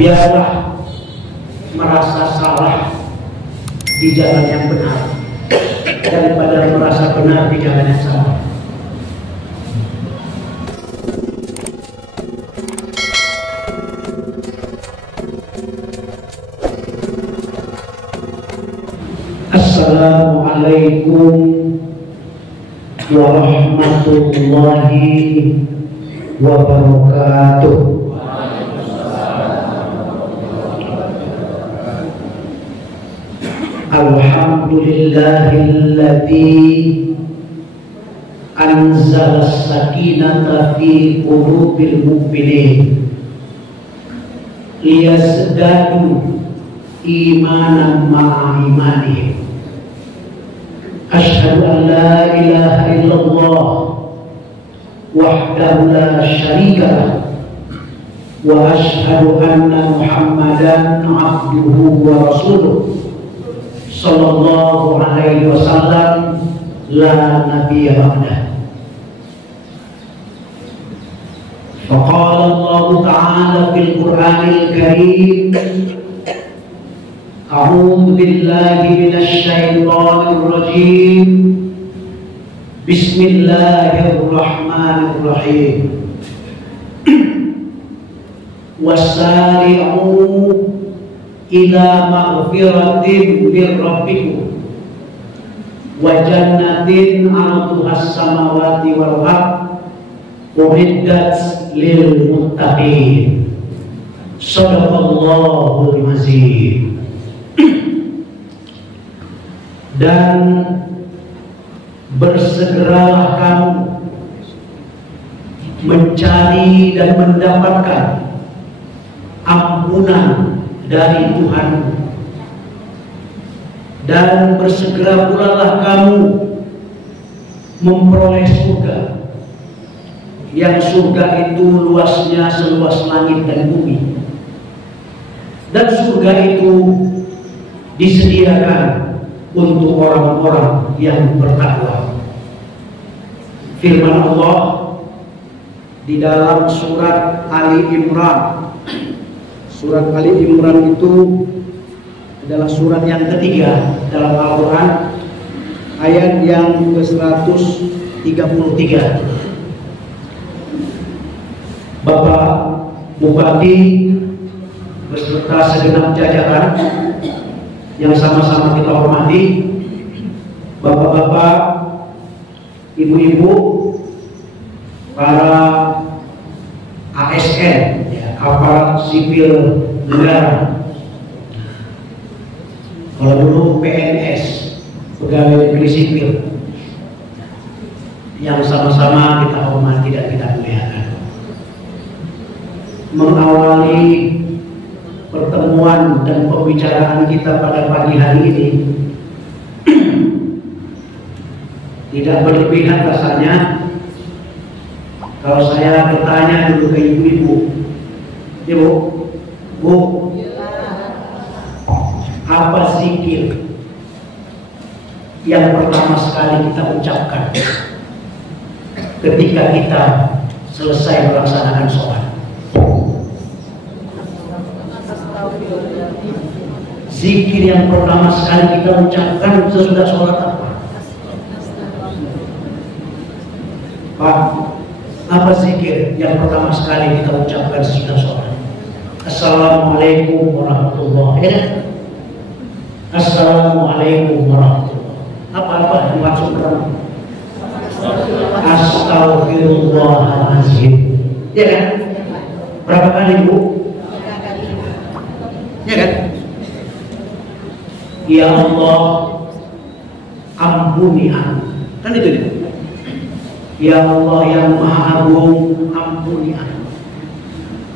biarlah merasa salah di jalan yang benar daripada merasa benar di jalan yang salah. Assalamualaikum warahmatullahi wabarakatuh. Alhamdulillahilladzi anzala as-sakinata fi qulubil mu'minin liyazdadu imanan ma'a imanihim. Asyhadu an la ilaha illallah wahdahu la syarika lah wa asyhadu anna Muhammadan abduhu wa rasuluh sallallahu alaihi wasallam la nabiyya ba'dah. Faqala Allah ta'ala fil Qur'anil Karim A'udzu billahi minasy syaithanir rajim. Bismillahirrahmanirrahim. Wasari'u ila maghfiratin min rabbikum wa jannatin 'arduhas samawati wal ardh uiddat lil muttaqin. Shadaqallahul azim. Dan bersegeralah kamu mencari dan mendapatkan ampunan dari Tuhan, dan bersegera pulalah kamu memperoleh surga, yang surga itu luasnya seluas langit dan bumi, dan surga itu disediakan untuk orang-orang yang bertakwa. Firman Allah di dalam surat Ali Imran. Surat Ali Imran itu adalah surat yang ketiga dalam Al-Quran, ayat yang ke-133. Bapak Bupati beserta segenap jajaran yang sama-sama kita hormati, bapak-bapak, ibu-ibu, para ASN, aparat sipil negara, kalau dulu PNS, pegawai negeri sipil, yang sama-sama kita hormati dan kita muliakan. Mengawali pertemuan dan pembicaraan kita pada pagi hari ini, tidak berlebihan rasanya kalau saya bertanya dulu ke ibu-ibu, Ibu, Bu, apa zikir yang pertama sekali kita ucapkan ketika kita selesai melaksanakan sholat? Zikir yang pertama sekali kita ucapkan sesudah sholat apa? Pak, apa zikir yang pertama sekali kita ucapkan sesudah sholat? Assalamualaikum warahmatullahi wabarakatuh. Assalamualaikum warahmatullahi wabarakatuh. Apa yang langsung pertama? Astagfirullahaladzim. Ya kan? Berapa kali, Bu? Ya kan? Ya Allah, ampuni aku. Kan itu dia. Ya Allah yang Maha Agung, ampuni aku.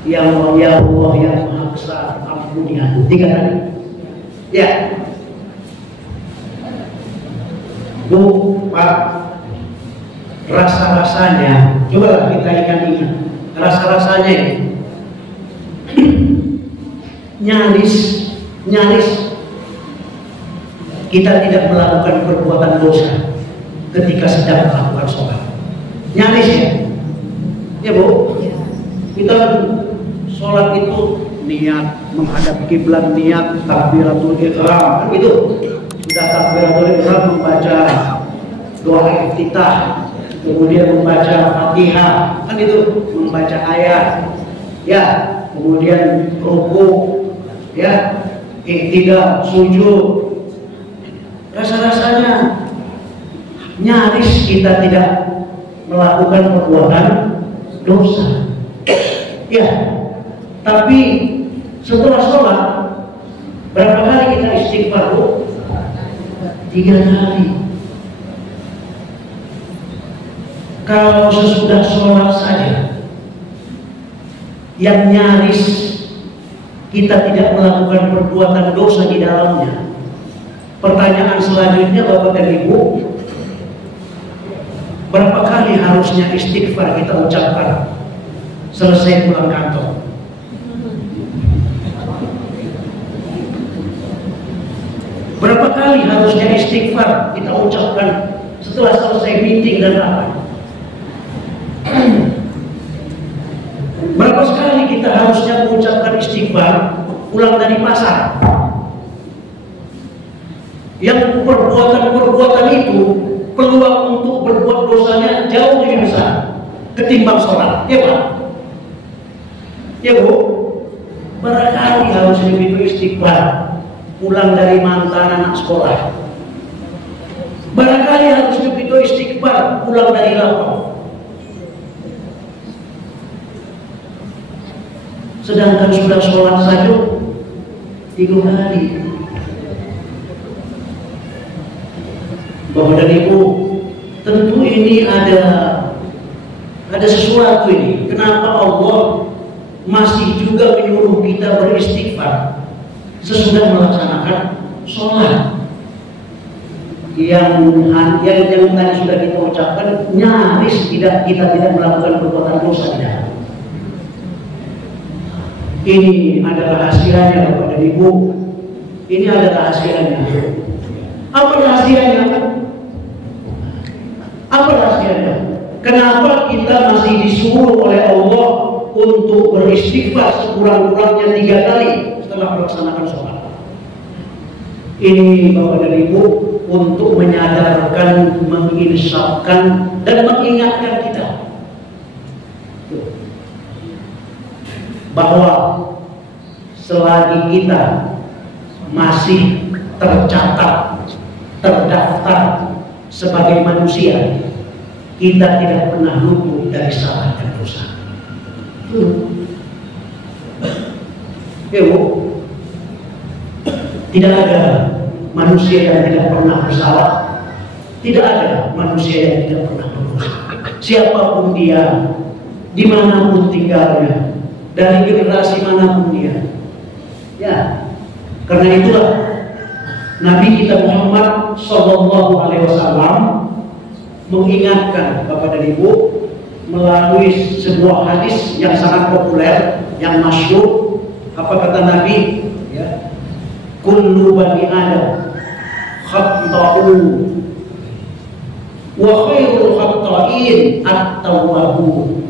Ya Allah yang Maha Besar, ampuni aku. 3 kali. Ya. Bu, Pak, rasa-rasanya, coba kita ingat-ingat. Rasa-rasanya ini nyaris kita tidak melakukan perbuatan dosa ketika sedang melakukan sholat. Nyaris ya? Ya Bu? Kita sholat itu niat menghadap kiblat, niat takbiratul ihram, kan itu. Sudah takbiratul ihram membaca doa iftitah, kemudian membaca Fatihah, kan itu, membaca ayat, ya, kemudian ruku, ya, iktidal, sujud. Rasa-rasanya nyaris kita tidak melakukan perbuatan dosa, ya. Tapi setelah sholat berapa kali kita istighfar, Bu? 3 kali. Kalau sesudah sholat saja yang nyaris kita tidak melakukan perbuatan dosa di dalamnya, pertanyaan selanjutnya Bapak dan Ibu, berapa kali harusnya istighfar kita ucapkan selesai pulang kantor? Berapa kali harusnya istighfar kita ucapkan setelah selesai meeting dan rapat? Berapa sekali kita harusnya mengucapkan istighfar pulang dari pasar? Yang perbuatan-perbuatan itu peluang untuk berbuat dosanya jauh lebih besar ketimbang sholat, ya Pak? Ya Bu? Barangkali harus begitu istighfar pulang dari mantan anak sekolah. Barangkali harus begitu istighfar pulang dari lapang. Sedangkan sudah sholat saja 3 kali. Bapak dan Ibu, tentu ini ada sesuatu ini. Kenapa Allah masih juga menyuruh kita beristighfar sesudah melaksanakan sholat? Yang tadi sudah kita ucapkan, nyaris kita tidak melakukan perbuatan dosa di dalam. Ini adalah rahasianya Bapak dan Ibu. Ini adalah rahasianya. Apa rahasianya? Apa rahasianya? Kenapa kita masih disuruh oleh Allah untuk beristighfar sekurang-kurangnya 3 kali setelah melaksanakan sholat? Ini Bapak dan Ibu untuk menyadarkan, menginsafkan, dan mengingatkan kita bahwa selagi kita masih tercatat, terdaftar sebagai manusia, kita tidak pernah luput dari salah dan dosa. Ya Bu, tidak ada manusia yang tidak pernah bersalah, tidak ada manusia yang tidak pernah berdosa. Siapapun dia, dimanapun tinggalnya, dari generasi manapun dia, ya. Karena itulah Nabi kita Muhammad SAW mengingatkan Bapak dan Ibu melalui sebuah hadis yang sangat populer, yang masyhur. Apa kata Nabi? Ya. Kullu bani Adam khata'u wa khairul khata'in at-tawwabun.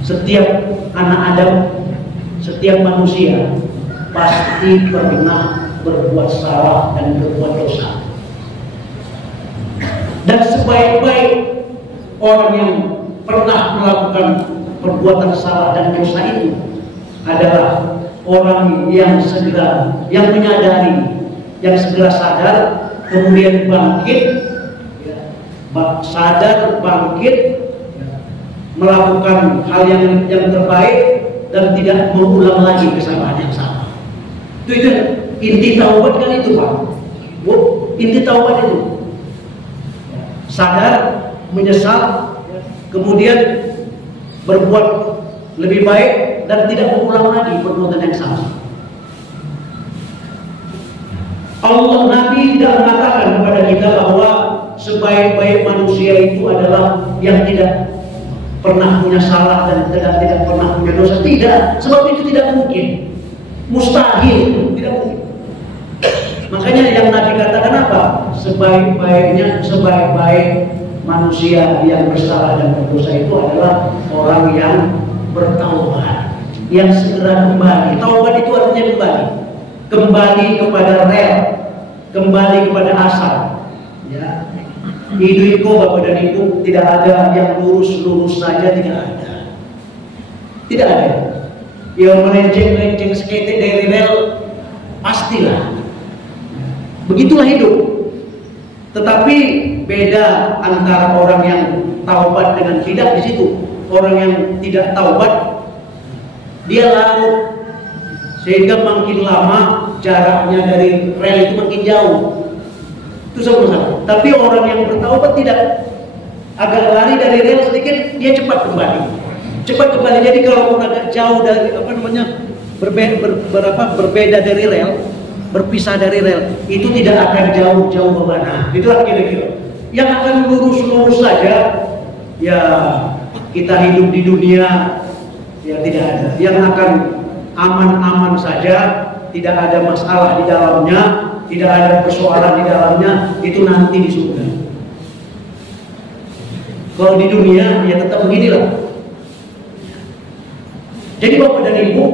Setiap anak Adam, setiap manusia pasti pernah berbuat salah dan berbuat dosa. Dan sebaik-baik orang yang pernah melakukan perbuatan salah dan dosa itu adalah orang yang menyadari, yang segera sadar, kemudian bangkit, melakukan hal yang terbaik dan tidak mengulang lagi kesalahan yang sama. Itu inti taubat kan itu Pak. Bu, inti taubat itu sadar, menyesal, kemudian berbuat lebih baik dan tidak mengulang lagi perbuatan yang sama. Allah, Nabi tidak mengatakan kepada kita bahwa sebaik-baik manusia itu adalah yang tidak pernah punya salah dan tidak pernah punya dosa. Tidak, sebab itu tidak mungkin, mustahil, tidak mungkin. Makanya yang Nabi katakan apa? Sebaik-baik manusia yang bersalah dan berdosa itu adalah orang yang bertaubat. yang segera kembali. Taubat itu artinya kembali, kembali kepada rel, kembali kepada asal. Ya. Hidupku Bapak dan Ibu tidak ada yang lurus-lurus saja, tidak ada. Tidak ada. Yang melenceng-lenceng seketik dari rel, pastilah. Begitulah hidup. Tetapi beda antara orang yang taubat dengan tidak di situ. Orang yang tidak taubat, dia larut, sehingga makin lama jaraknya dari rel itu makin jauh. Itu sama-sama. Tapi orang yang bertaubat tidak, agak lari dari rel sedikit, dia cepat kembali. Cepat kembali. Jadi kalau agak jauh dari berbeda dari rel, berpisah dari rel, itu tidak akan jauh-jauh kemana. Itulah kira-kira. Yang akan lurus-lurus saja, ya kita hidup di dunia, ya tidak ada. Yang akan aman-aman saja, tidak ada masalah di dalamnya, tidak ada persoalan di dalamnya, itu nanti di surga. Kalau di dunia, ya tetap beginilah. Jadi Bapak dan Ibu,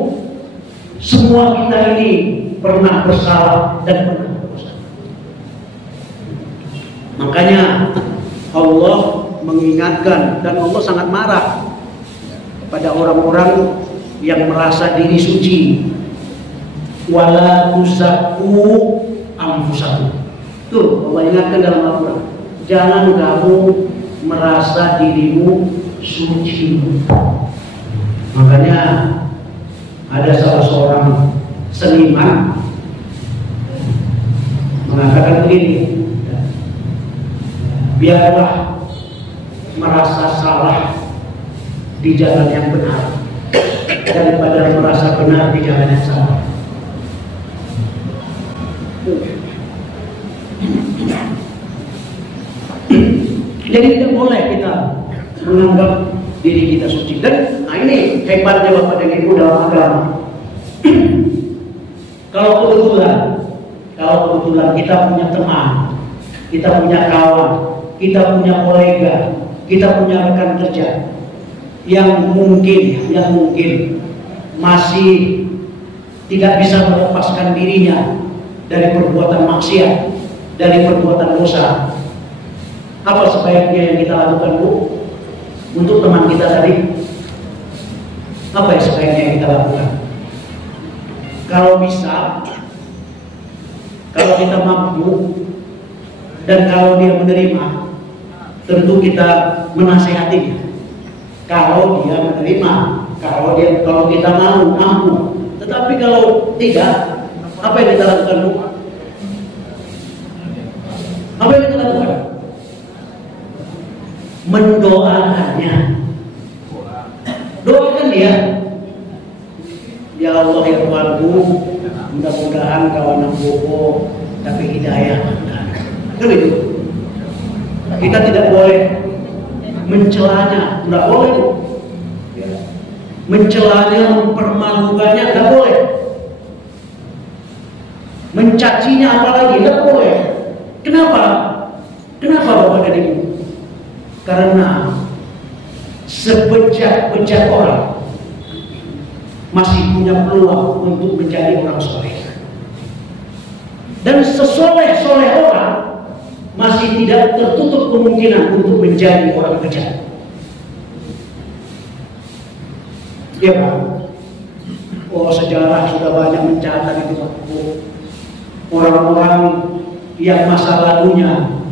semua kita ini pernah bersalah dan pernah berdosa. Makanya Allah mengingatkan, dan Allah sangat marah kepada orang-orang yang merasa diri suci. Wala tuzakku anfusakum. Tuh, Allah ingatkan dalam Al-Quran. Jangan kamu merasa dirimu suci. Makanya ada salah seorang seniman mengatakan begini, biarlah merasa salah di jalan yang benar daripada merasa benar di jalan yang salah. Jadi tidak boleh kita menganggap diri kita suci. Dan ini hebatnya Bapak dan Ibu dalam agama. Kalau kebetulan kita punya teman, kita punya kawan, kita punya kolega, kita punya rekan kerja yang mungkin masih tidak bisa melepaskan dirinya dari perbuatan maksiat, dari perbuatan dosa. Apa sebaiknya yang kita lakukan, Bu? Untuk teman kita tadi, apa yang sebaiknya yang kita lakukan? Kalau bisa, kalau kita mampu, dan kalau dia menerima, tentu kita menasehatinya. Kalau dia menerima, kalau kita mampu. Tetapi kalau tidak, apa yang kita lakukan, Bu? Apa yang kita lakukan? Mendoakannya. Doakan dia. Ya Allah ya Tuhanku, mudah-mudahan kawan bobo tapi hidayah. Kan itu. Kita tidak boleh mencelanya, tidak boleh. Mencelanya, mempermalukannya, tidak boleh. Mencacinya apalagi, tidak boleh. Kenapa? Kenapa Bapak dan Ibu? Karena sebejat-bejat orang masih punya peluang untuk menjadi orang soleh, dan sesoleh-soleh orang masih tidak tertutup kemungkinan untuk menjadi orang bejat. Ya Pak. Oh, sejarah sudah banyak mencatat itu Pak. Orang-orang yang masa lalunya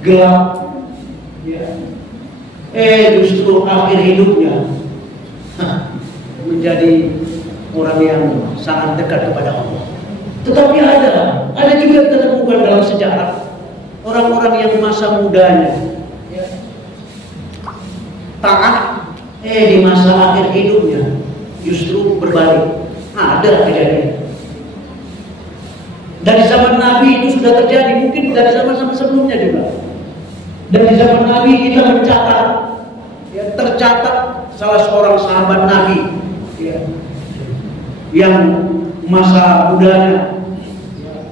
gelap, ya. Justru akhir hidupnya menjadi orang yang sangat dekat kepada Allah. Tetapi ada juga kita temukan dalam sejarah orang-orang yang masa mudanya, ya, taat, di masa akhir hidupnya justru berbalik. Ada kejadian. Dari zaman Nabi itu sudah terjadi, mungkin dari zaman sebelumnya juga. Dari zaman Nabi kita mencatat, ya, tercatat salah seorang sahabat Nabi, ya, yang masa mudanya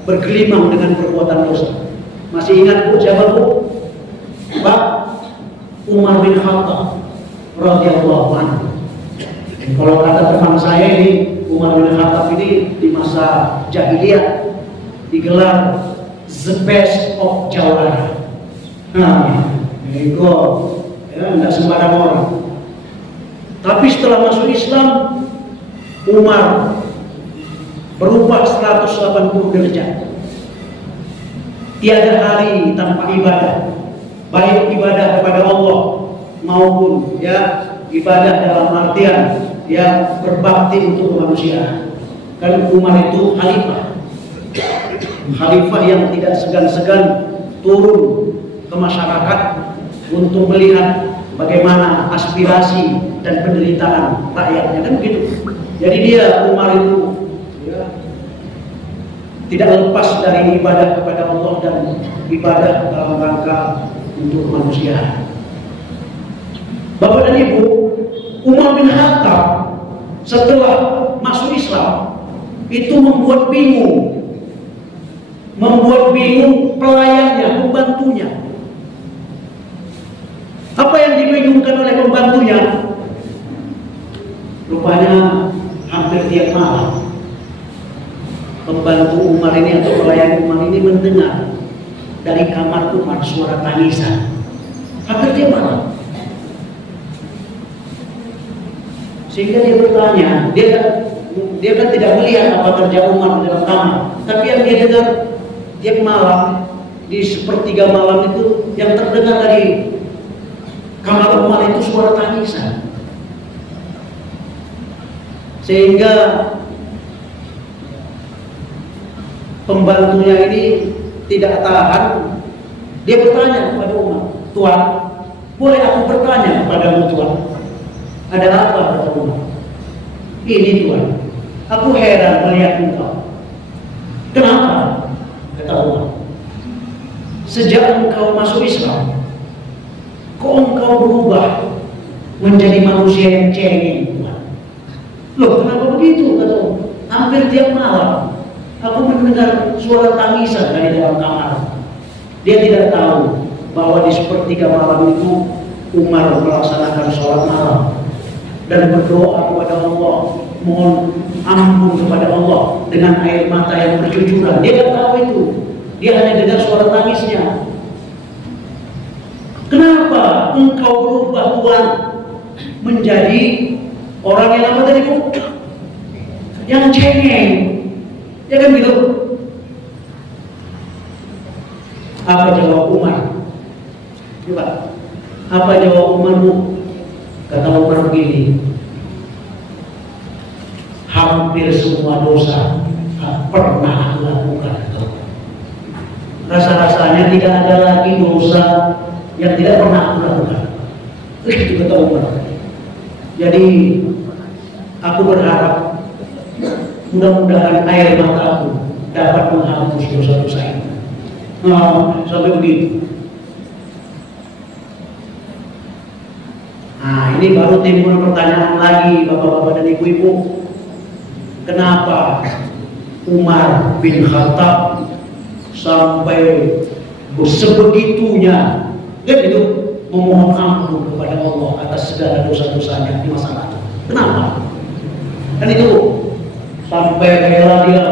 bergelimang dengan perbuatan dosa. Masih ingat Bu siapa Bu? Pak Umar bin Khattab radhiyallahu anhu. Kalau kata teman saya ini, Umar bin Khattab ini di masa jahiliyah digelar the best of jawara. Nah, itu ya, tidak sembarang orang. Tapi setelah masuk Islam, Umar berubah 180 derajat. Tiada hari tanpa ibadah, baik ibadah kepada Allah maupun ya ibadah dalam artian ya berbakti untuk manusia. Kan Umar itu khalifah yang tidak segan-segan turun ke masyarakat untuk melihat bagaimana aspirasi dan penderitaan rakyatnya, kan begitu. Jadi dia Umar itu ya, tidak lepas dari ibadah kepada Allah dan ibadah dalam rangka untuk manusia. Bapak dan Ibu, Umar bin Khattab setelah masuk Islam itu membuat bingung pelayannya, pembantunya. Apa yang dibingungkan oleh pembantunya? Rupanya hampir tiap malam pembantu Umar ini atau pelayan Umar ini mendengar dari kamar Umar suara tangisan. Hampir tiap malam. Sehingga dia bertanya, dia kan tidak melihat apa kerja Umar di dalam kamar, tapi yang dia dengar tiap malam di sepertiga malam itu yang terdengar dari kamar Umar itu suara tangisan. Sehingga pembantunya ini tidak tahan, dia bertanya kepada Umar, "Tuan, boleh aku bertanya kepadamu, Tuan? Ada apa?" kata Umar. "Ini Tuan, aku heran melihat engkau." "Kenapa?" kata Umar. "Sejak engkau masuk Islam, kok engkau berubah menjadi manusia yang cengeng, Tuan?" "Loh, kenapa begitu?" kata Umar. "Hampir tiap malam aku mendengar suara tangisan dari dalam kamar." Dia tidak tahu bahwa di sepertiga malam itu Umar melaksanakan sholat malam dan berdoa kepada Allah, mohon ampun kepada Allah dengan air mata yang bercucuran. Dia tidak tahu itu, dia hanya dengar suara tangisnya. "Kenapa engkau berubah, Tuan, menjadi orang yang apa tadi, Bu? Yang cengeng?" Ya kan gitu. Apa jawab Umar? Coba. Apa jawab Umar, Bu? Kata Umar begini, "Hampir semua dosa pernah aku lakukan. Rasa-rasanya tidak ada lagi dosa yang tidak pernah aku lakukan." Itu kata Umar. Jadi aku berharap mudah-mudahan air mataku dapat menghapus dosa-dosa ini. Nah, sampai begitu. Nah, ini baru timbul pertanyaan lagi, bapak-bapak dan ibu-ibu. Kenapa Umar bin Khattab sampai sebegitunya itu memohon ampun kepada Allah atas segala dosa-dosanya di masa lalu? Kenapa? Kan itu sampai rela dia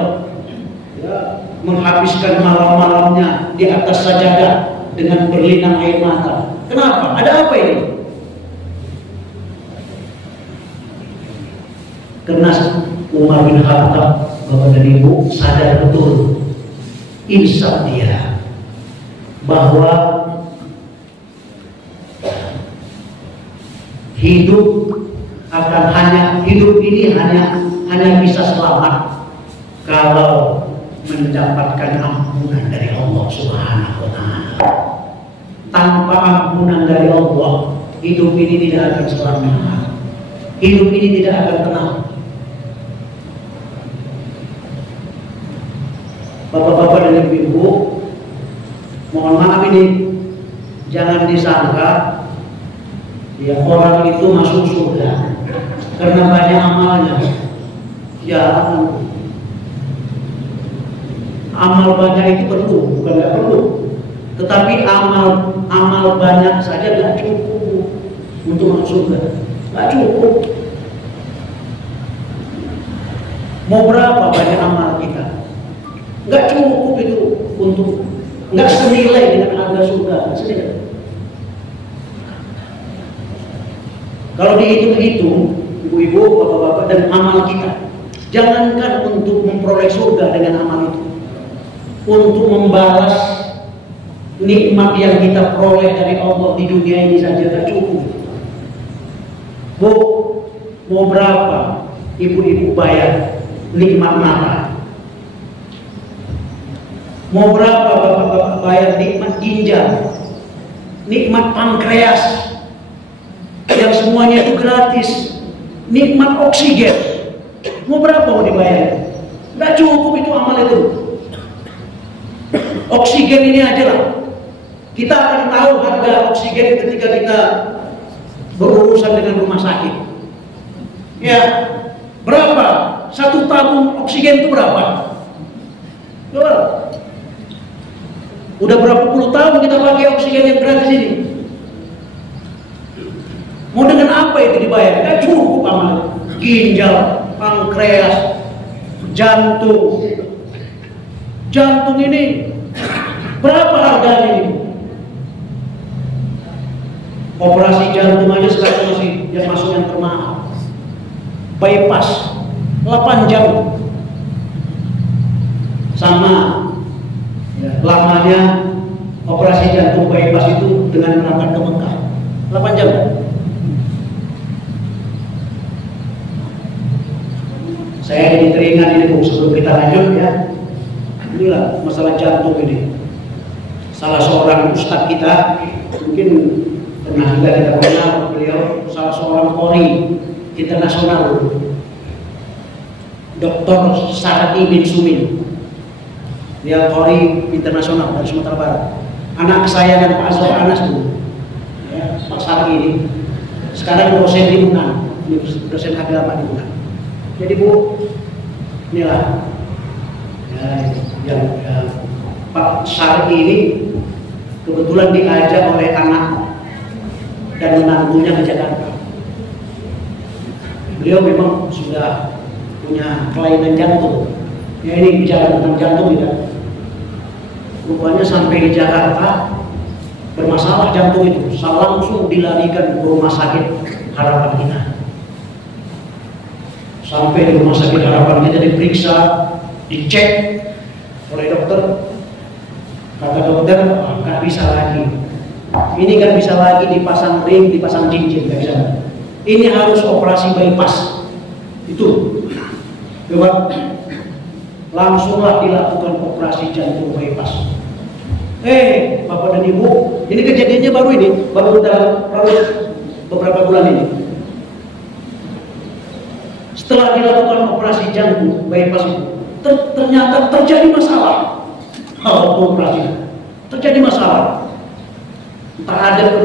ya, menghabiskan malam-malamnya di atas sajadah dengan berlinang air mata. Kenapa? Ada apa ini? Karena Umar bin Khattab, Bapak dan Ibu, sadar betul insaf dia bahwa hidup ini hanya bisa selamat kalau mendapatkan ampunan dari Allah Subhanahu wa Ta'ala. Tanpa ampunan dari Allah, hidup ini tidak akan selamat. Hidup ini tidak akan tenang. Bapak-bapak dan ibu-ibu, mohon maaf ini, jangan disangka ya orang itu masuk surga karena banyak amalnya. Ya, amal banyak itu perlu, bukan nggak perlu. Tetapi amal banyak saja nggak cukup untuk masuk surga, nggak cukup. Mau berapa banyak amal kita? Nggak cukup itu untuk, nggak senilai dengan harga surga. Senilai. Kalau dihitung-hitung, ibu-ibu, bapak-bapak, dan amal kita, jangankan untuk memperoleh surga dengan amal itu, untuk membalas nikmat yang kita peroleh dari Allah di dunia ini saja tak cukup. Bu, mau berapa ibu-ibu bayar nikmat mata? Mau berapa bapak-bapak bayar nikmat ginjal, nikmat pankreas, yang semuanya itu gratis, nikmat oksigen? Mau berapa mau dibayar? Nggak cukup itu amal itu. Oksigen ini aja lah. Kita akan tahu harga oksigen ketika kita berurusan dengan rumah sakit. Ya, berapa? Satu tabung oksigen itu berapa? Coba. Udah berapa puluh tahun kita pakai oksigen yang gratis ini. Mau dengan apa itu dibayar? Nggak cukup amal. Ginjal, pankreas, jantung. Jantung ini berapa harganya ini? Operasi jantung aja sekarang masih yang masuk yang termahal. Bypass 8 jam. Sama ya, lamanya operasi jantung bypass itu dengan berangkat ke Mekah 8 jam. Saya jadi teringat ini Bu, sebelum kita lanjut ya. Inilah masalah jantung ini. Salah seorang ustadz kita, mungkin pernah juga kita kenal beliau, salah seorang qori internasional, Dr. Sarati bin Sumin. Dia qori internasional dari Sumatera Barat. Anak kesayangan Pak Azhar Anas dulu, ya, Pak Sarati ini. Sekarang dosen di UNAN, dosen agama di UNAN. Jadi Bu, inilah yang Pak Sarati ini kebetulan diajak oleh anak dan menantunya ke Jakarta. Beliau memang sudah punya kelainan jantung. Ya ini bicara tentang jantung tidak. Rupanya sampai di Jakarta bermasalah jantung itu, langsung dilarikan ke rumah sakit Harapan Kita. Sampai di rumah sakit Harapan Kita diperiksa, dicek oleh dokter. Kata dokter, nggak bisa lagi. Ini nggak bisa lagi dipasang ring, dipasang cincin, nggak bisa. Ini harus operasi bypass. Itu, coba langsunglah dilakukan operasi jantung bypass. Bapak dan Ibu, ini kejadiannya baru ini, baru beberapa bulan ini. Setelah dilakukan operasi jantung bypass itu, ternyata terjadi masalah. Operasi terjadi masalah. Entah ada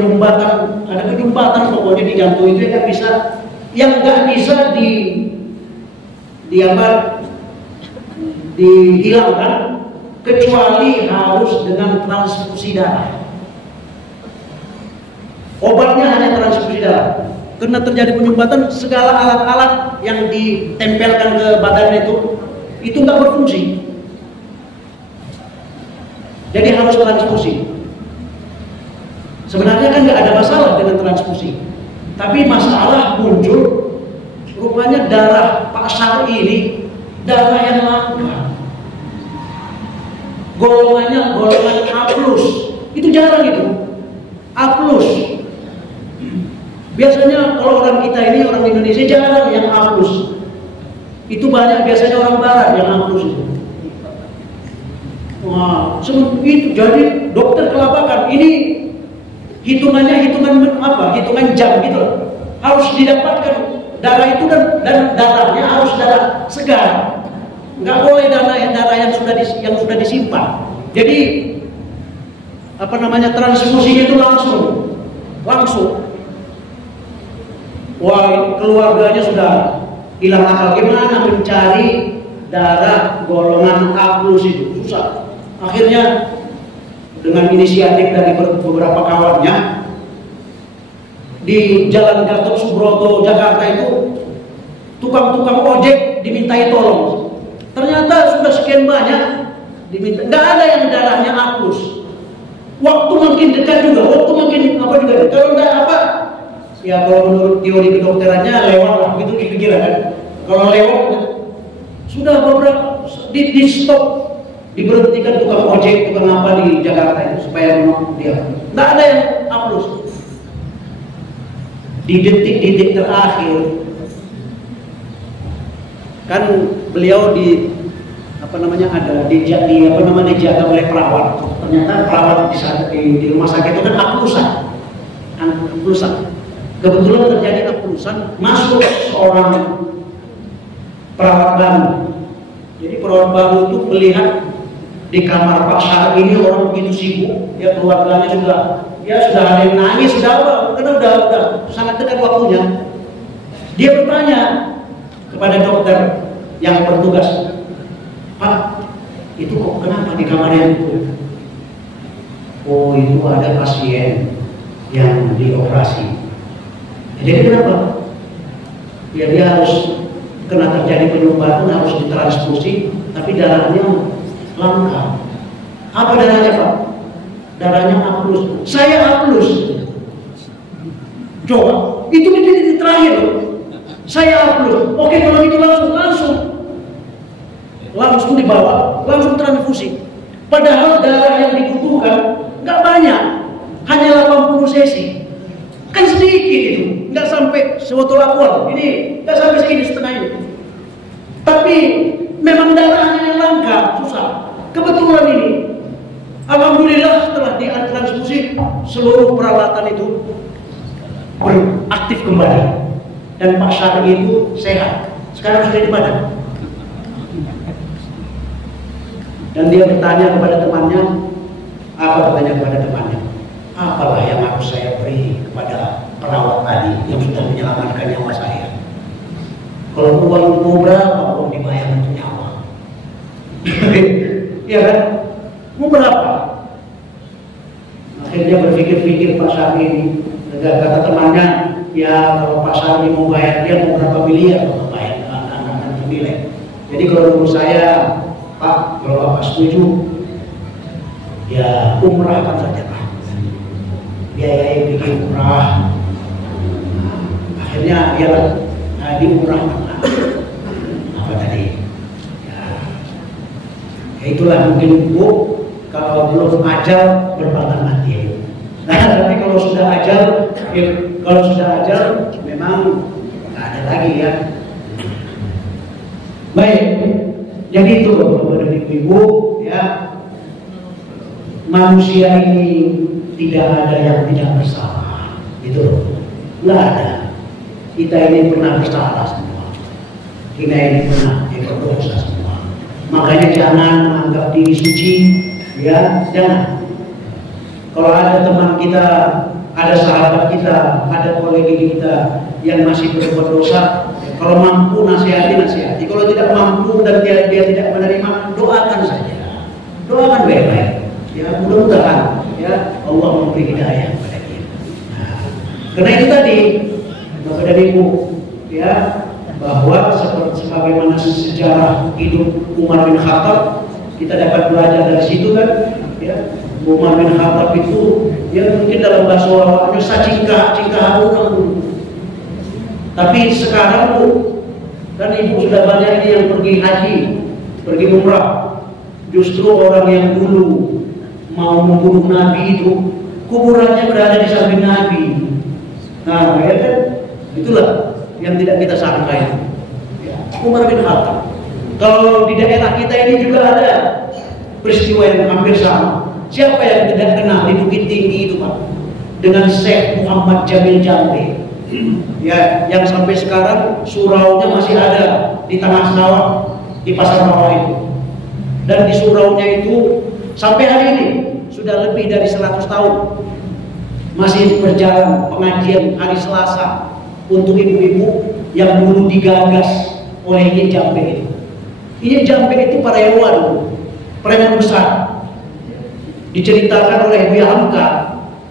penyumbatan pokoknya di jantung itu yang nggak bisa dihilangkan kecuali harus dengan transfusi darah. Obatnya hanya transfusi darah. Karena terjadi penyumbatan, segala alat-alat yang ditempelkan ke badan itu nggak berfungsi. Jadi harus transfusi. Sebenarnya kan nggak ada masalah dengan transfusi, tapi masalah muncul rupanya darah Pak Sar ini darah yang langka. Golongannya golongan A+. Itu jarang itu. A+. Biasanya kalau orang kita ini, orang Indonesia jarang yang A+. Itu banyak biasanya orang barat yang A+ itu. Wah, itu jadi dokter kelabakan. Ini hitungannya hitungan jam gitu loh. Harus didapatkan darah itu dan darahnya harus darah segar. Nggak boleh darah yang sudah disimpan. Jadi transfusinya itu langsung. Wah, keluarganya sudah hilang akal. Gimana mencari darah golongan A+ itu susah. Akhirnya dengan inisiatif dari beberapa kawannya di Jalan Gatot Subroto Jakarta itu tukang-tukang ojek dimintai tolong. Ternyata sudah sekian banyak diminta, nggak ada yang darahnya A+. Waktu makin dekat juga, waktu makin apa juga. Kalau nggak apa, ya kalau menurut teori kedokterannya lewat lah, begitu dikira kan. Kalau lewat sudah beberapa di stop, diberhentikan tukang ojek, tukang apa di Jakarta itu supaya memang dia nggak ada yang A+. Di detik-detik terakhir kan beliau di apa namanya ada dijaga oleh perawat. Ternyata perawat di rumah sakit itu kan A+an. Kebetulan terjadi A+an, masuk seorang perawat baru. Jadi perawat baru itu melihat di kamar Pak Syar ini orang begitu sibuk, ya keluarganya sudah ada yang nangis, karena udah sangat dekat waktunya. Dia bertanya kepada dokter yang bertugas, Pak, itu kok kenapa di kamarnya itu? Oh, itu ada pasien yang dioperasi. Jadi kenapa? Ya dia harus kena terjadi penyumbatan, harus ditransfusi, tapi darahnya langka. Apa darahnya, Pak? Darahnya A+. Saya A+. Coba, itu di terakhir. Saya A+. Oke, kalau gitu langsung dibawa, langsung transfusi. Padahal darah yang dibutuhkan nggak banyak, hanya 80 cc. Kan sedikit itu, nggak sampai sebotol aqua. Ini nggak sampai segini, setengah ini. Tapi memang darahnya yang langka, susah. Kebetulan ini, alhamdulillah setelah ditransfusi, seluruh peralatan itu beraktif kembali. Dan Pak Syari itu sehat. Sekarang sudah di badan. Dan dia bertanya kepada temannya, apa katanya kepada temannya? Apalah yang harus saya beri kepada perawat tadi yang sudah menyelamatkan nyawa saya? Kalau uang mau berapa uang dibayar untuk nyawa? Iya kan? Mau berapa? Akhirnya berpikir-pikir Pak Syari ini, kata temannya, ya kalau Pak Syari mau bayar, dia mau berapa miliar mau bayar, akan bernilai. Jadi kalau menurut saya, Pak, kalau Bapak setuju, ya umrahkan saja Pak. Biayai bikin umrah. Akhirnya ya diumrahkan. Apa tadi? Ya itulah mungkin Bu, kalau belum ajal berbatang mati. Nah, tapi kalau sudah ajal, memang nggak ada lagi ya. Baik. Jadi itu Bapak dan Ibu ya, manusia ini tidak ada yang tidak bersalah, itu nggak ada. Kita ini pernah bersalah semua, kita ini pernah berdosa semua. Makanya jangan menganggap diri suci, ya jangan. Kalau ada teman kita, ada sahabat kita, ada kolegi kita yang masih berbuat dosa, kalau mampu nasihati. Kalau tidak mampu dan dia tidak menerima, doakan saja. Doakan baik-baik. Ya mudah-mudahan ya Allah memberi hidayah kepada dia. Nah, karena itu tadi Bapak dan Ibu ya, bahwa sebagaimana sejarah hidup Umar bin Khattab, kita dapat belajar dari situ kan. Ya, Umar bin Khattab itu ya mungkin dalam bahasa Arabnya cingkah orang. Tapi sekarang Bu, kan Ibu sudah banyak ini yang pergi haji, pergi umrah. Justru orang yang dulu mau membunuh Nabi itu, kuburannya berada di samping Nabi. Nah, ya kan? Itulah yang tidak kita sangka itu. Ya, Umar bin Khattab. Kalau di daerah kita ini juga ada peristiwa yang hampir sama. Siapa yang tidak kenal di Bukit Tinggi itu Pak? Dengan Syekh Muhammad Jamil Jambe. Ya, yang sampai sekarang suraunya masih ada di tengah sawah di pasar bawah itu. Dan di suraunya itu sampai hari ini sudah lebih dari 100 tahun masih berjalan pengajian hari Selasa untuk ibu-ibu yang dulu digagas oleh Yen Jambe itu. Yen Jambe itu Parewan, preman besar. Diceritakan oleh Buya Hamka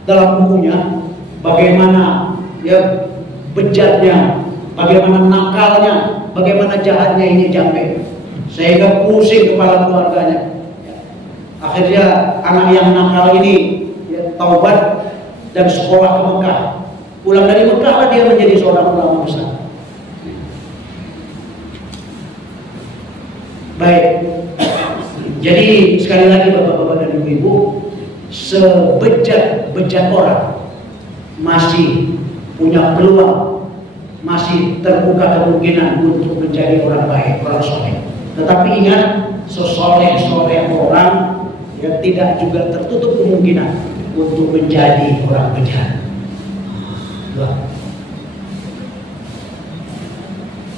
dalam bukunya bagaimana ya bejatnya bagaimana nakalnya, bagaimana jahatnya ini jambe, sehingga pusing kepala keluarganya. Akhirnya anak yang nakal ini taubat dan sekolah ke Mekah. Pulang dari Mekah lah dia menjadi seorang ulama besar. Baik, jadi sekali lagi bapak-bapak dan ibu-ibu, sebejat-bejat orang masih punya peluang, masih terbuka kemungkinan untuk menjadi orang baik, orang soleh. Tetapi ingat, sesoleh-soleh orang yang tidak juga tertutup kemungkinan untuk menjadi orang bejat.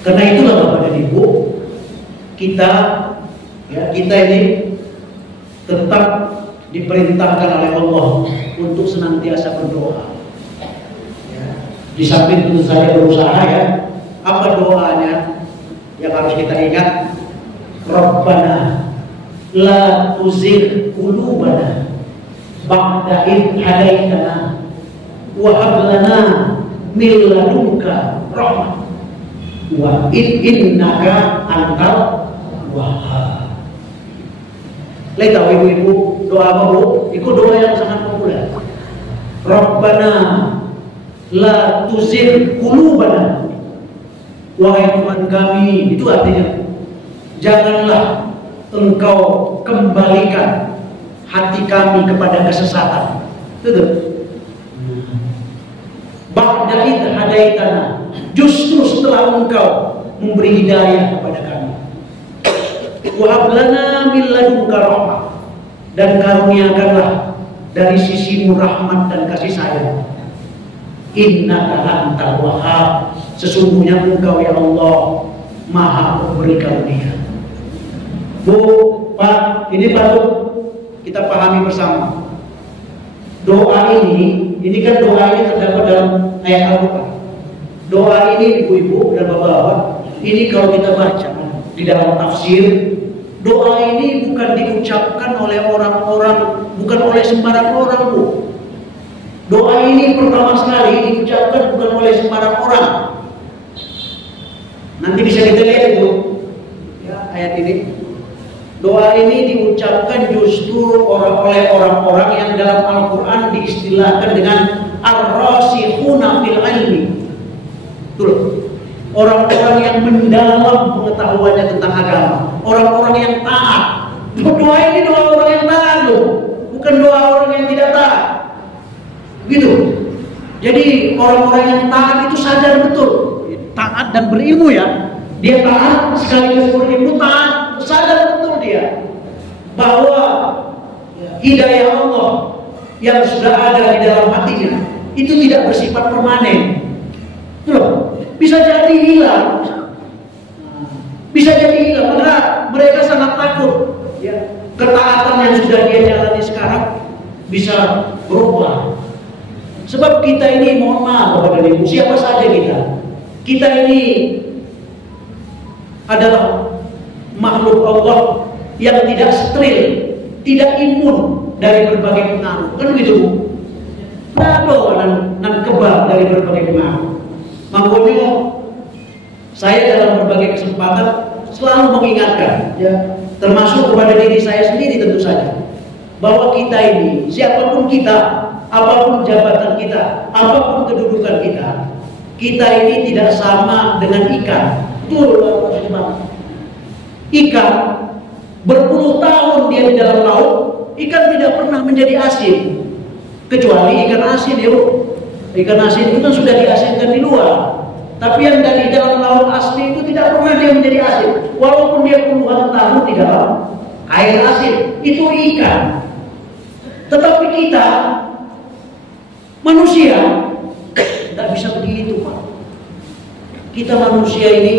Karena itulah bapak dan ibu, kita ini tetap diperintahkan oleh Allah untuk senantiasa berdoa. Di samping tentu saja berusaha ya. Apa doanya yang harus kita ingat? Rabbana la tuzigh qulubana ba'da idh hadaitana wa hab lana min ladunka rahmah wa innaka antal wahhab. Lihat tahu ibu-ibu doa apa bu? Itu doa yang sangat populer. Rabbana la tuzigh qulubana, wahai Tuhan kami, itu artinya janganlah engkau kembalikan hati kami kepada kesesatan. Itu ba'da idh hadaitana, justru setelah engkau memberi hidayah kepada kami. Wa hab lana min ladunka rahmah, dan karuniakanlah dari sisimu rahmat dan kasih sayang. Innaka antal wahhab, sesungguhnya engkau ya Allah maha pemberi karunia. Bu, Pak, ini patut kita pahami bersama. Doa ini kan doa ini terdapat dalam ayat Al-Quran. Doa ini ibu-ibu dan bapak-bapak, ini kalau kita baca di dalam tafsir, doa ini bukan diucapkan oleh orang-orang, bukan oleh sembarang orang, Bu. Doa ini pertama sekali diucapkan bukan oleh sembarang orang. Nanti bisa kita lihat Bu, ya, ayat ini. Doa ini diucapkan justru oleh orang-orang yang dalam Al-Quran diistilahkan dengan ar-rasikhuna fil ilmi. Betul. Orang-orang yang mendalam pengetahuannya tentang agama, orang-orang yang taat. Doa ini doa orang yang taat loh, bukan doa orang yang tidak taat. Gitu. Jadi orang-orang yang taat itu sadar betul, taat dan berilmu ya. Dia taat sekaligus berilmu, taat, sadar betul dia bahwa hidayah Allah yang sudah ada di dalam hatinya itu tidak bersifat permanen. Loh, bisa jadi hilang, bisa jadi hilang. Mereka sangat takut ya, ketaatan yang sudah dia jalani sekarang bisa berubah. Sebab kita ini, mohon maaf kepada ibu, siapa saja kita ini adalah makhluk Allah yang tidak steril, tidak imun dari berbagai pengaruh. Kan begitu Bu? Dan kebal dari berbagai pengaruh. Makanya saya dalam berbagai kesempatan selalu mengingatkan, ya, termasuk kepada diri saya sendiri tentu saja, bahwa kita ini, siapapun kita, apapun jabatan kita, apapun kedudukan kita ini tidak sama dengan ikan. Betul, ikan berpuluh tahun dia di dalam laut, ikan tidak pernah menjadi asin, kecuali ikan asin ya Bu. Ikan asin itu kan sudah diasinkan di luar, tapi yang dari dalam laut asli itu tidak pernah dia menjadi asin, walaupun dia puluhan tahun di dalam air asin. Itu ikan. Tetapi kita manusia tidak bisa begitu Pak. Kita manusia ini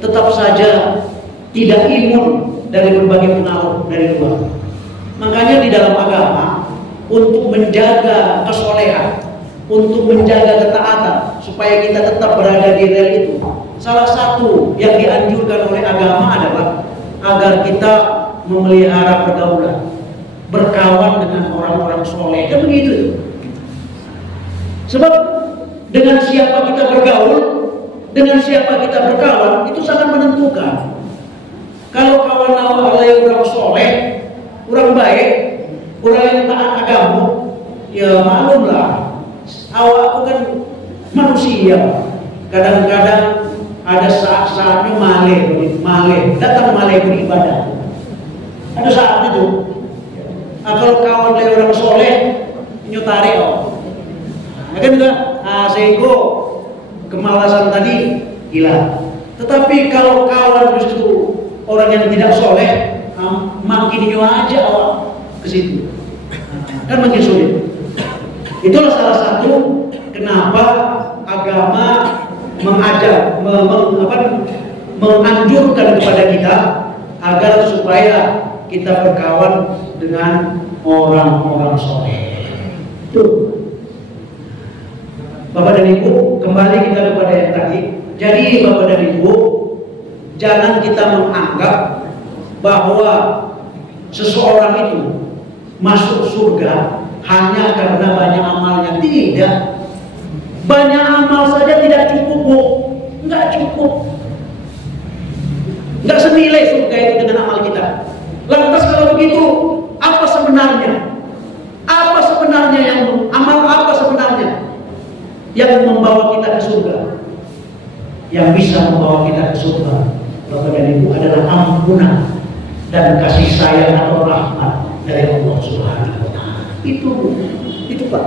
tetap saja tidak imun dari berbagai pengaruh dari luar. Makanya di dalam agama, untuk menjaga kesolehan, untuk menjaga ketaatan, supaya kita tetap berada di rel itu, salah satu yang dianjurkan oleh agama adalah agar kita memelihara pergaulan, berkawan dengan orang-orang soleh. Kan begitu. Sebab dengan siapa kita bergaul, Dengan siapa kita berkawan itu sangat menentukan. Kalau kawan awal orang soleh, orang baik, orang yang taat agama, ya maklumlah. Awak aku kan manusia. Kadang-kadang ada saat-saatnya maleh datang maleh beribadah. Ada saat itu. Nah, kalau kawan dari orang soleh, nyutari kan juga, sehingga kemalasan tadi hilang. Tetapi kalau kawan justru orang yang tidak soleh, makin aja awak ke situ, kan makin sulit. Itulah salah satu kenapa agama menganjurkan kepada kita agar supaya kita berkawan dengan orang-orang soleh. Tuh. Bapak dan Ibu, kembali kita kepada yang tadi. Jadi Bapak dan Ibu, jangan kita menganggap bahwa seseorang itu masuk surga hanya karena banyak amalnya. Tidak. Banyak amal saja tidak cukup, Bu. Enggak cukup. Enggak senilai surga itu dengan amal kita. Lantas kalau begitu, apa sebenarnya? Apa sebenarnya amal apa sebenarnya yang membawa kita ke surga? Yang bisa membawa kita ke surga, Bapak dan Ibu, adalah ampunan dan kasih sayang atau rahmat dari Allah Subhanahu wa Ta'ala. Itu Pak.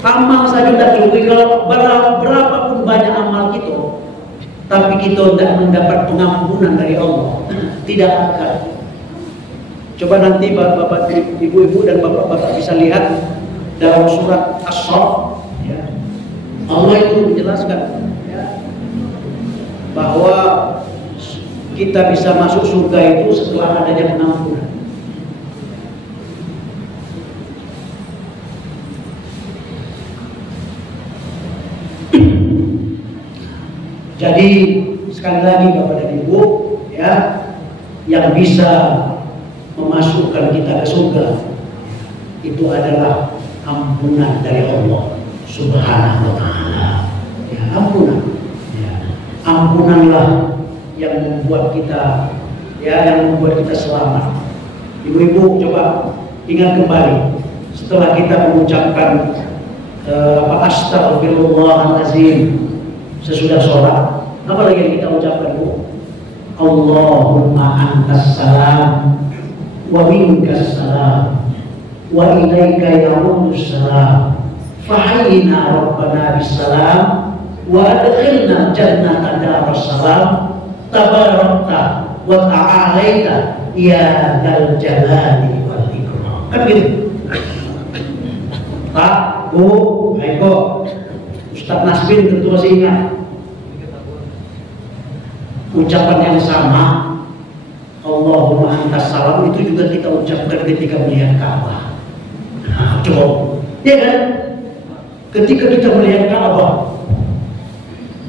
Amal saja tidak cukup. Kalau berapapun banyak amal kita, tapi kita tidak mendapat pengampunan dari Allah, tidak akan. Coba nanti Bapak, Ibu-ibu dan Bapak-bapak bisa lihat dalam surat As-Saff, ya, Allah itu menjelaskan, ya, bahwa kita bisa masuk surga itu setelah adanya pengampunan. Jadi sekali lagi Bapak dan Ibu, ya, yang bisa memasukkan kita ke surga itu adalah ampunan dari Allah Subhanahu wa Ta'ala. Ya, ampunan. Ya, ampunanlah yang membuat kita, ya, yang membuat kita selamat. Ibu-ibu coba ingat kembali setelah kita mengucapkan astaghfirullahalazim sesudah sholat, apa lagi yang kita ucapkan, Bu? Allahumma antas salam wa minkas salam wa ilaika ya'udus salam fahayyina rabbana bisalam wa adkhilna jannata daras salam tabarakta wa ta'alaita ya dal jalali wal ikram. Kan gitu. Pak, Bu, Aiko, Ustaz Nasbin tentu masih ingat ucapan yang sama, Allahumma antas salam, itu juga kita ucapkan ketika melihat Ka'bah. Nah, coba, ya kan? Ketika kita melihat Ka'bah,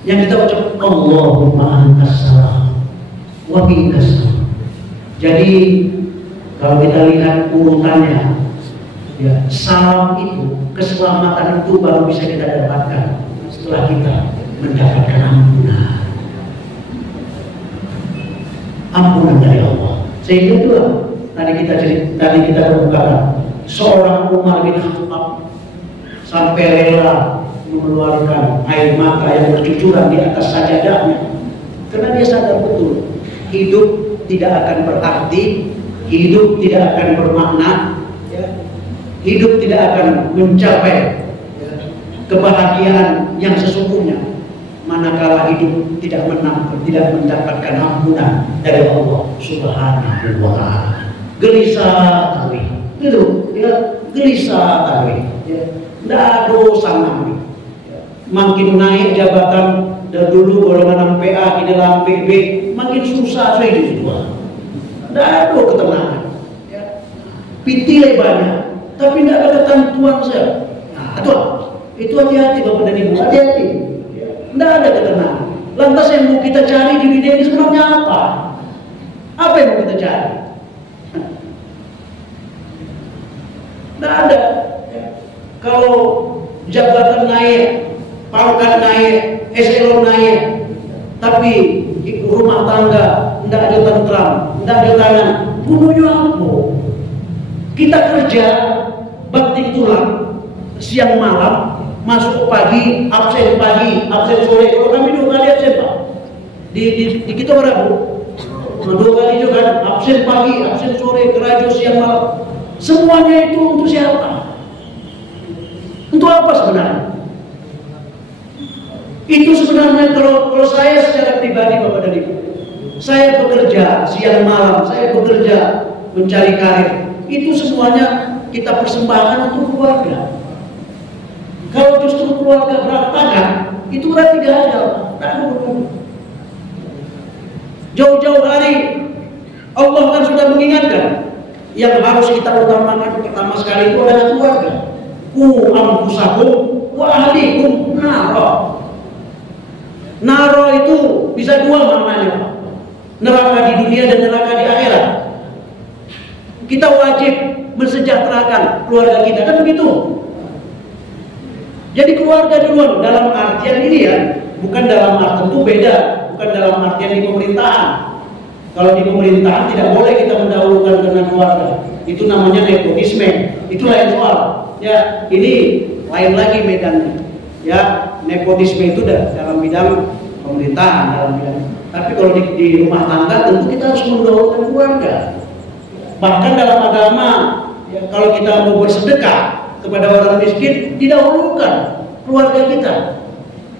yang kita ucap Allahumma antas salam wa minkas salam. Jadi kalau kita lihat urutannya, ya, salam itu, keselamatan itu baru bisa kita dapatkan setelah kita mendapatkan ampunan dari Allah. Sehingga itulah tadi kita kemukakan seorang Umar bin Khattab sampai rela mengeluarkan air mata yang bercucuran di atas sajadahnya karena dia sadar betul hidup tidak akan berarti, hidup tidak akan bermakna, ya, hidup tidak akan mencapai, ya, kebahagiaan yang sesungguhnya manakala hidup tidak mendapatkan ampunan dari Allah Subhanahu wa Ta'ala. Gelisah tawi, itu, ya, gelisah tawi, ya, tidak ada sangat. Makin naik jabatan, dari dulu golongan PA di dalam PB, makin susah saya itu juga. Tidak ada ketenangan, ya. Pitile banyak, tapi tidak ada ketentuan saya. Nah, itu hati-hati Bapak dan Ibu, hati-hati. Tidak ada ketenangan. Lantas yang mau kita cari di dunia ini sebenarnya apa? Apa yang mau kita cari? Tidak ada. Kalau jabatan naik, pangkat naik, eselon naik, tapi rumah tangga tidak ada tentram, tidak ada tangan, bunuhnya apa? Kita kerja bakti tulang siang malam, masuk pagi, absen sore. Kalau kami 2 kali absen Pak. Di kita berapa? 2 kali juga absen pagi, absen sore, kerja siang malam. Semuanya itu untuk siapa? Untuk apa sebenarnya? Itu sebenarnya kalau saya secara pribadi Bapak dan Ibu, saya bekerja siang malam, saya bekerja mencari karir, itu semuanya kita persembahkan untuk keluarga. Kalau justru keluarga berantakan, itu berarti gagal. Jauh-jauh hari Allah kan sudah mengingatkan, yang harus kita utamakan pertama sekali itu adalah keluarga. Ku anfusakum wa ahlikum naro. Naro itu bisa 2 maknanya Pak. Neraka di dunia dan neraka di akhirat. Kita wajib mensejahterakan keluarga kita, kan begitu. Jadi keluarga duluan dalam artian ini ya, bukan dalam arti itu beda, bukan dalam artian di pemerintahan. Kalau di pemerintahan tidak boleh kita mendahulukan dengan keluarga. Itu namanya nepotisme. Itu lain soal. Ya, ini lain lagi medannya. Ya, nepotisme itu dalam bidang pemerintahan, dalam bidang. Tapi kalau di rumah tangga tentu kita harus mendahulukan keluarga. Bahkan dalam agama, ya, kalau kita mau bersedekah kepada orang miskin, didahulukan keluarga kita.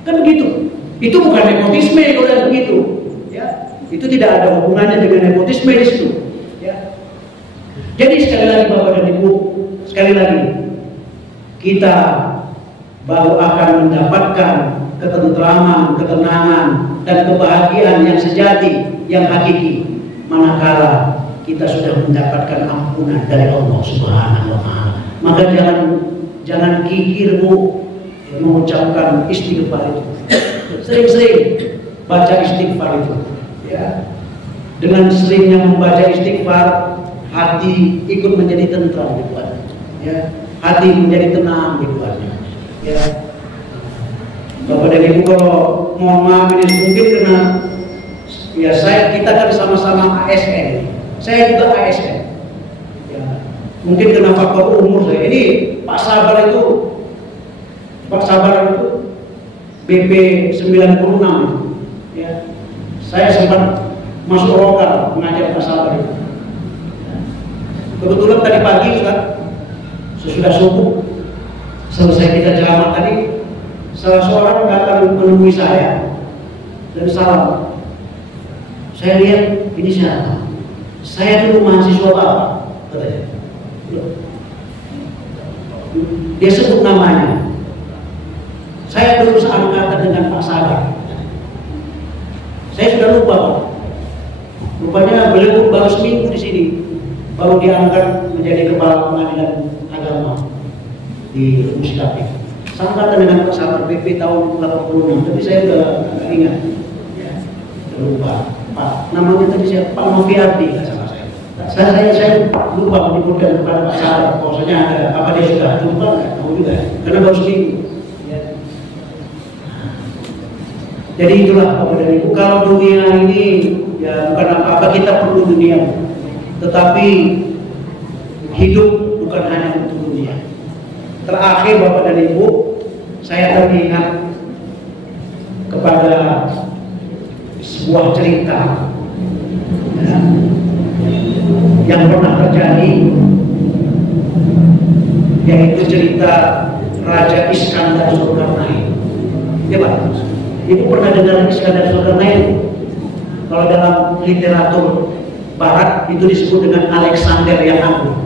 Kan begitu. Itu bukan nepotisme kalau yang begitu. Ya, itu tidak ada hubungannya dengan nepotisme di situ. Ya. Jadi sekali lagi Bapak dan Ibu, sekali lagi kita baru akan mendapatkan ketentraman, ketenangan, dan kebahagiaan yang sejati, yang hakiki, manakala kita sudah mendapatkan ampunan dari Allah Subhanahu wa Ta'ala. Maka jangan kikirmu mengucapkan istighfar itu. Sering-sering baca istighfar itu. Ya. Dengan seringnya membaca istighfar, hati ikut menjadi tentram dibuatnya. Ya. Hati menjadi tenang dibuatnya. Ya. Bapak dan Ibu, kalau mohon maaf ini mungkin karena ya kita kan sama-sama ASN. Saya juga ASN. Ya. Mungkin karena faktor umur saya. Ini Pak Sabar itu BP 96. Ya. Saya sempat masuk lokal mengajar Pak Sabar itu. Kebetulan tadi pagi kan sesudah subuh selesai kita ceramah tadi, salah seorang datang menemui saya dan salam. Saya lihat ini siapa? Saya dulu mahasiswa Bapak, katanya. Dia sebut namanya. Saya dulu seangkatan dengan Pak Sabar. Saya sudah lupa Pak. Rupanya beliau baru seminggu di sini, baru diangkat menjadi kepala pengadilan agama di Muskapik. Sangkatan dengan Pak Sabar BP tahun 86, tapi saya udah nggak ingat. Ya, lupa. Pak, namanya tadi siapa? Pak Noviardi, nggak salah saya. Saya lupa menyebutkan kepada Pak Sabar. Maksudnya ada apa dia sudah lupa nggak? Tahu juga, karena baru seminggu. Ya. Jadi itulah Bapak dan Ibu. Kalau dunia ini ya bukan apa-apa, kita perlu dunia, tetapi hidup bukan hanya untuk dunia. Terakhir Bapak dan Ibu, saya teringat kepada sebuah cerita ya, yang pernah terjadi, yaitu cerita Raja Iskandar Zulkarnain. Ya Pak, Ibu pernah dengar Iskandar Zulkarnain? Kalau dalam literatur Barat itu disebut dengan Alexander yang Agung.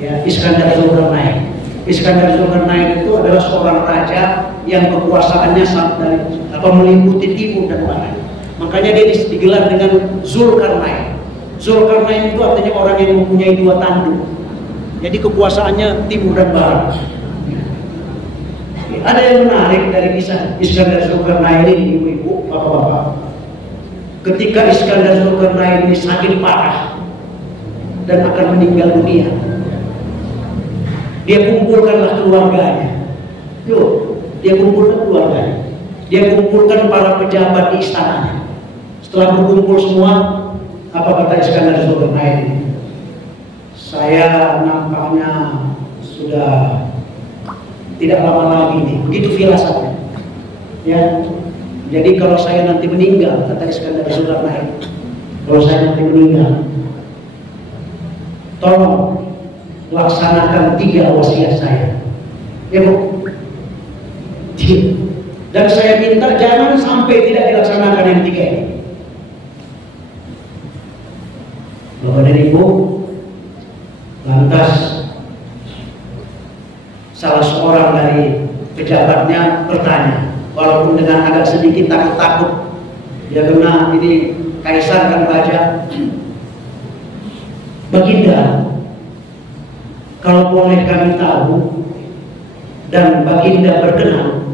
Ya, Iskandar Zulkarnain. Iskandar Zulkarnain itu adalah seorang raja yang kekuasaannya meliputi timur dan barat. Makanya dia digelar dengan Zulkarnain. Zulkarnain itu artinya orang yang mempunyai 2 tanduk. Jadi kekuasaannya timur dan barat. Ada yang menarik dari kisah Iskandar Zulkarnain ini, ibu-ibu, bapak-bapak. Ketika Iskandar Zulkarnain ini sakit parah dan akan meninggal dunia, dia kumpulkanlah keluarganya. Yuk, dia kumpulkan keluarganya, dia kumpulkan para pejabat di istananya. Setelah berkumpul semua, apa kata Iskandar Zulkarnain? Saya nampaknya sudah tidak lama lagi nih, begitu firasatnya. Ya, jadi kalau saya nanti meninggal, kata Iskandar Zulkarnain, kalau saya nanti meninggal, tolong laksanakan 3 wasiat saya. Ya Bu. Dan saya minta jangan sampai tidak dilaksanakan yang 3 ini. Bapak dan Ibu, lantas salah seorang dari pejabatnya bertanya, walaupun dengan agak sedikit takut-takut, dia kena ini kaisar kan raja. Baginda, kalau boleh kami tahu dan Baginda berkenan,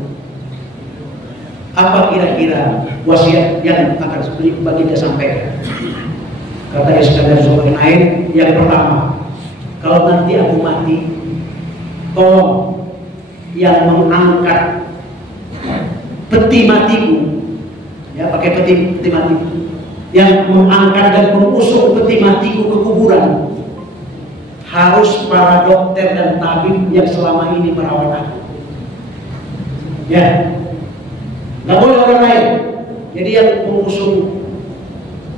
apa kira-kira wasiat yang akan Baginda sampaikan? Kata Iskandar Zulkarnain, yang pertama, kalau nanti aku mati, tolong yang mengangkat peti matiku, ya pakai peti matiku, yang mengangkat dan mengusung peti matiku ke kuburan harus para dokter dan tabib yang selama ini merawat aku. Ya, nggak boleh orang lain. Jadi yang mengusung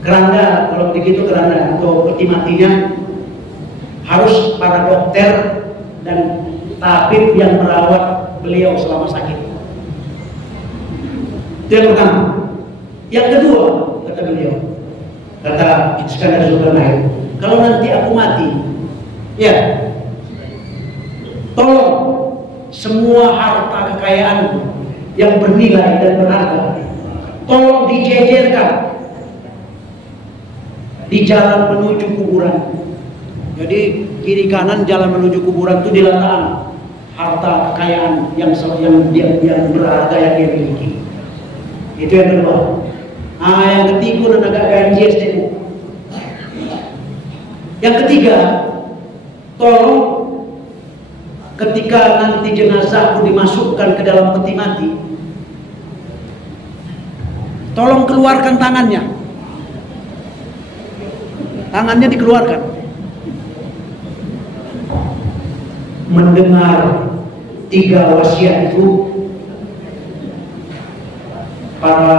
keranda, kalau begitu keranda atau peti matinya harus para dokter dan tabib yang merawat beliau selama sakit. Itu yang pertama. Yang kedua, kata beliau, kata Iskandar Zulkarnain, kalau nanti aku mati, ya, tolong semua harta kekayaanku yang bernilai dan berharga, tolong dijejerkan di jalan menuju kuburan. Jadi kiri kanan jalan menuju kuburan itu diletakkan harta kekayaan yang berharga yang dia miliki. Itu yang kedua. Yang ketiga dan agak ganjil sedikit. Yang ketiga, tolong ketika nanti jenazahku dimasukkan ke dalam peti mati, tolong keluarkan tangannya. Tangannya dikeluarkan. Mendengar 3 wasiat itu, para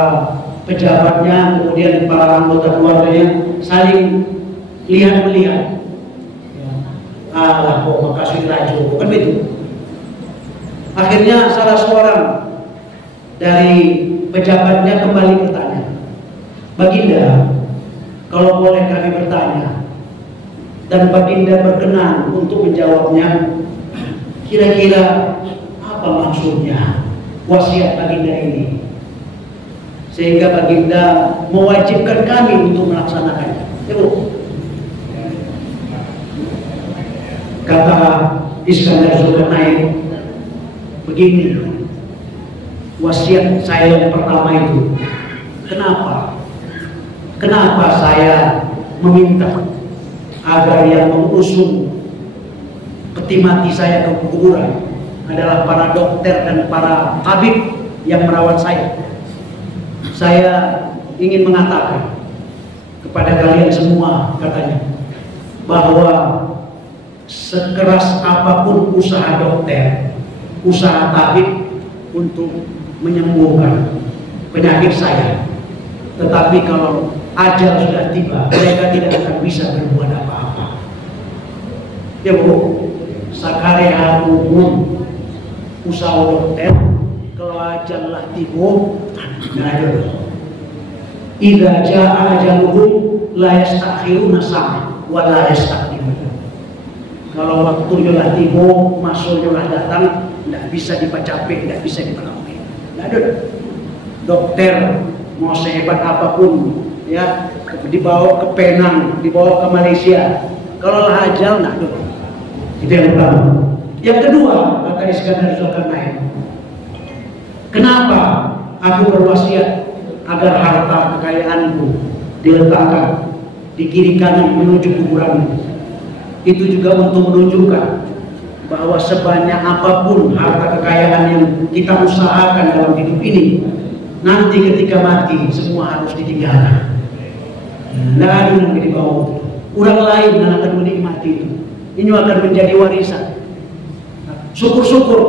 pejabatnya kemudian para anggota keluarganya saling lihat-melihat. Alah kok makasih rajo, bukan begitu. Akhirnya salah seorang dari pejabatnya kembali bertanya, Baginda, kalau boleh kami bertanya, dan Baginda berkenan untuk menjawabnya, kira-kira apa maksudnya wasiat Baginda ini, sehingga Baginda mewajibkan kami untuk melaksanakannya? Ya Bu. Kata Iskandar Zulkarnain, begini wasiat saya yang pertama itu. Kenapa saya meminta agar yang mengusung peti mati saya ke kuburan adalah para dokter dan para tabib yang merawat saya? Saya ingin mengatakan kepada kalian semua, katanya, bahwa sekeras apapun usaha dokter, usaha tabib untuk menyembuhkan penyakit saya, tetapi kalau ajal sudah tiba, mereka tidak akan bisa berbuat apa-apa. Ya Bu, sakare hukum usaha dokter, kalau ajal lah tiba, nggak ada. Idza jaa ajaluhum la yastakhiruna sa'a wa la yastaqdimun. Kalau waktunya lah tiba, masuknya lah datang, tidak bisa dipacapai, tidak bisa dipenuhi. Tidak ada. Dokter mau sehebat apapun, ya, dibawa ke Penang, dibawa ke Malaysia, kalau lah ajal, nah itu. Itu yang pertama. Yang kedua, kata Iskandar Zulkarnain, kenapa aku berwasiat agar harta kekayaanku diletakkan di kiri kanan menuju kuburan? Itu juga untuk menunjukkan bahwa sebanyak apapun harta kekayaan yang kita usahakan dalam hidup ini, nanti ketika mati semua harus ditinggalkan. Tidak ada yang dibawa. Orang lain yang akan menikmati itu. Ini akan menjadi warisan. Syukur-syukur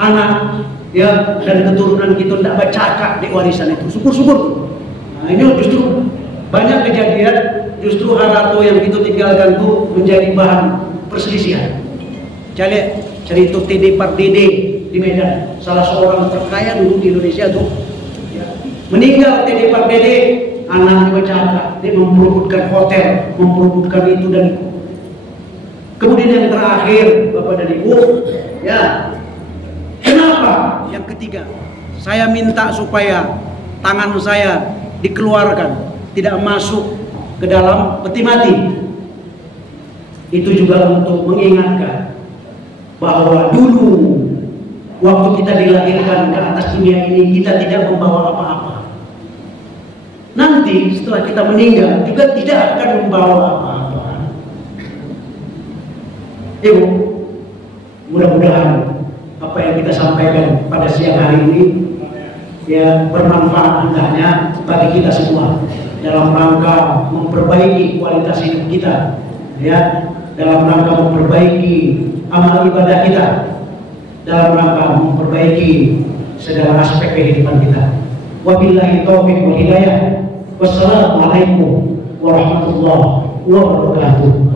anak ya dan keturunan kita tidak bercakap di warisan itu. Syukur-syukur. Nah, ini justru banyak kejadian justru harta yang kita tinggalkan itu menjadi bahan perselisihan. Cerita TD Pardede di Medan, salah seorang terkaya dulu di Indonesia tuh, ya. Meninggal TD Pardede, anaknya bercakap, dia memperebutkan hotel, memperebutkan itu dan itu. Kemudian yang terakhir, Bapak dan Ibu, ya, kenapa? Yang ketiga, saya minta supaya tangan saya dikeluarkan, tidak masuk ke dalam peti mati. Itu juga untuk mengingatkan bahwa dulu waktu kita dilahirkan ke atas dunia ini kita tidak membawa apa-apa. Nanti setelah kita meninggal juga tidak akan membawa apa-apa. Ibu, mudah-mudahan apa yang kita sampaikan pada siang hari ini ya bermanfaat hendaknya bagi kita semua dalam rangka memperbaiki kualitas hidup kita, ya, dalam rangka memperbaiki amal ibadah kita, dalam rangka memperbaiki segala aspek kehidupan kita. Wabillahi taufiq wal hidayah. Wassalamualaikum warahmatullahi wabarakatuh.